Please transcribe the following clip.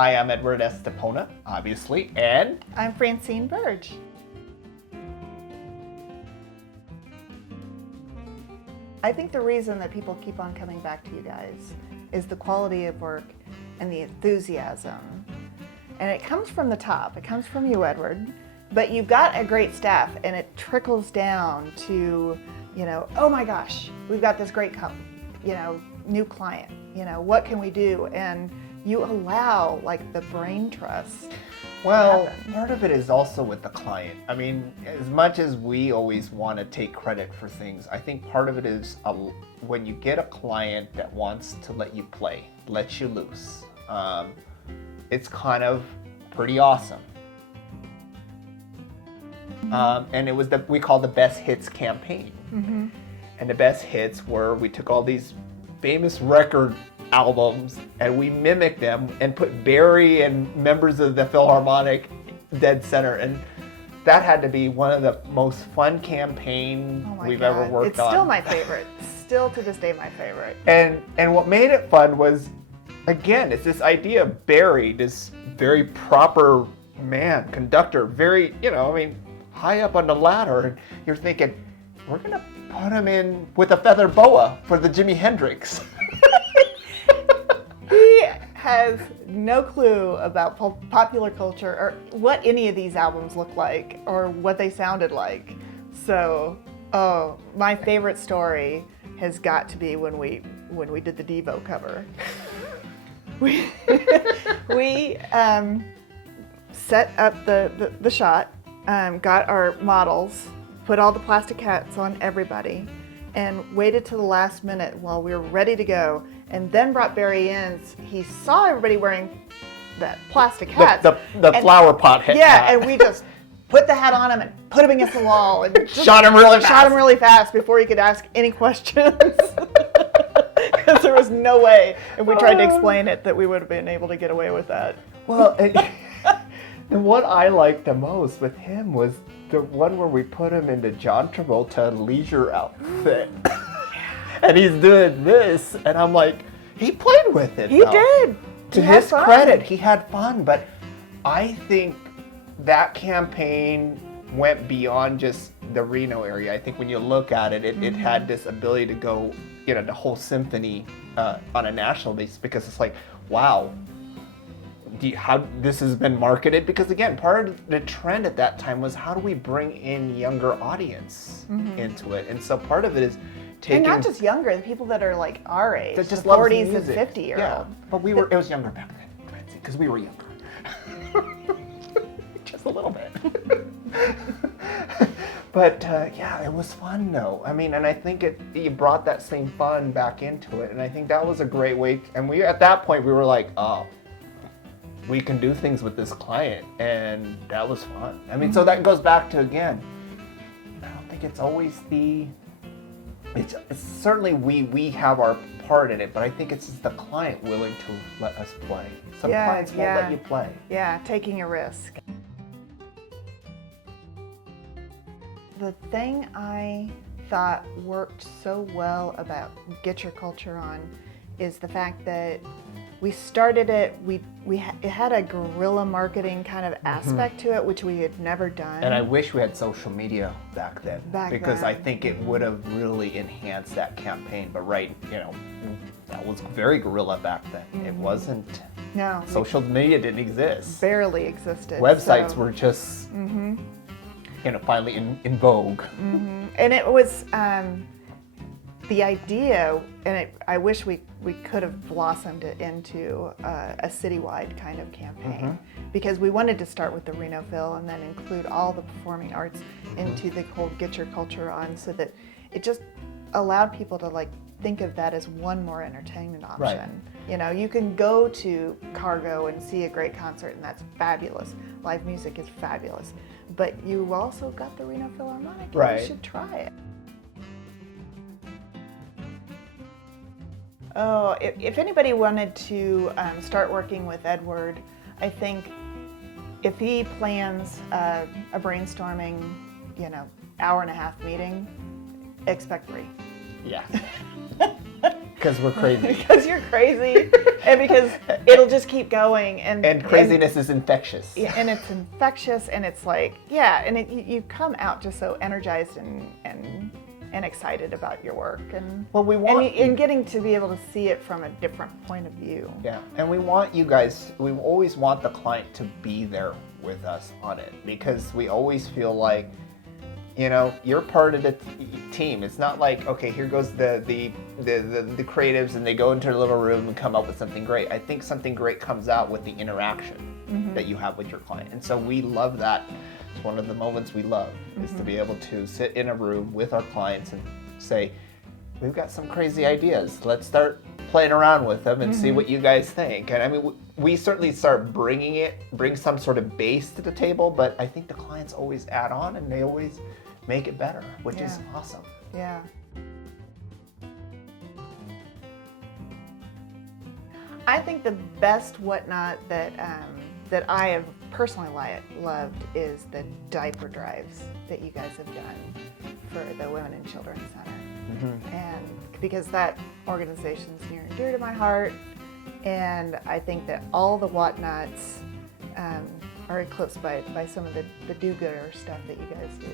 Hi, I'm Edward Estepona, obviously, and I'm Francine Burge. I think the reason that people keep on coming back to you guys is the quality of work and the enthusiasm. And it comes from the top. It comes from you, Edward. But you've got a great staff, and it trickles down to, oh my gosh, we've got this great new client. What can we do? And you allow the brain trust. well, part of it is also with the client. I mean, as much as we always want to take credit for things, I think part of it is when you get a client that wants to let you play, let you loose. It's kind of pretty awesome. And it was we call the Best Hits campaign. Mm-hmm. And the Best Hits were, we took all these famous record albums and we mimicked them and put Barry and members of the Philharmonic dead center. And that had to be one of the most fun campaign we've ever worked on. It's still my favorite. Still to this day my favorite. And what made it fun was, again, it's this idea of Barry, this very proper man, conductor, very, high up on the ladder. And you're thinking, we're going to put him in with a feather boa for the Jimi Hendrix. He has no clue about popular culture or what any of these albums look like or what they sounded like. So, my favorite story has got to be when we did the Devo cover. We set up the shot, got our models, put all the plastic hats on everybody, and waited till the last minute while we were ready to go, and then brought Barry in. He saw everybody wearing that plastic hat. The flower pot hat. Yeah, and we just put the hat on him and put him against the wall and shot him really fast before he could ask any questions. Because there was no way, if we tried to explain it, that we would have been able to get away with that. Well, and what I liked the most with him was the one where we put him into John Travolta leisure outfit. And he's doing this, and I'm like, he played with it. He did. To his credit, he had fun, but I think that campaign went beyond just the Reno area. I think when you look at it, it had this ability to go, the whole symphony on a national basis, because it's like, wow, how this has been marketed. Because again, part of the trend at that time was, how do we bring in younger audience into it? And so part of it is taking, and not just younger, the people that are like our age, that just the 40s and 50-year-old. But it was younger back then, because we were younger. Just a little bit. But it was fun though. I mean, and I think you brought that same fun back into it, and I think that was a great way. And at that point we were like, oh, we can do things with this client, and that was fun. I mean, so that goes back to, again, I don't think it's always it's certainly we have our part in it, but I think it's the client willing to let us play. Some clients won't let you play. Yeah, taking a risk. The thing I thought worked so well about Get Your Culture On is the fact that we started it, it had a guerrilla marketing kind of aspect to it, which we had never done. And I wish we had social media back then. Because I think it would have really enhanced that campaign. But that was very guerrilla back then. It wasn't. No. Social media didn't exist. Barely existed. Websites were just, finally in vogue. And it was the idea, and I wish we could have blossomed it into a citywide kind of campaign, because we wanted to start with the Reno Phil and then include all the performing arts into the whole Get Your Culture On, so that it just allowed people to think of that as one more entertainment option. Right. You can go to Cargo and see a great concert, and that's fabulous. Live music is fabulous. But you also got the Reno Philharmonic, and right. You should try it. Oh, if anybody wanted to start working with Edward, I think if he plans a brainstorming, hour and a half meeting, expect 3. Yeah. Because we're crazy. Because you're crazy, and because it'll just keep going. And craziness is infectious. Yeah, and it's infectious, and it's like, yeah, and you come out just so energized and excited about your work, and well, and getting to be able to see it from a different point of view. Yeah, and we want you guys, we always want the client to be there with us on it, because we always feel like, you know, you're part of the team. It's not like, okay, here goes the creatives and they go into a little room and come up with something great. I think something great comes out with the interaction that you have with your client. And so we love that. It's one of the moments we love, is to be able to sit in a room with our clients and say, we've got some crazy ideas. Let's start playing around with them and see what you guys think. And I mean, we certainly start bring some sort of base to the table, but I think the clients always add on and they always make it better, which is awesome. Yeah. I think the best whatnot that I have personally loved is the diaper drives that you guys have done for the Women and Children's Center. And because that organization is near and dear to my heart, and I think that all the whatnots are eclipsed by some of the do-gooder stuff that you guys do.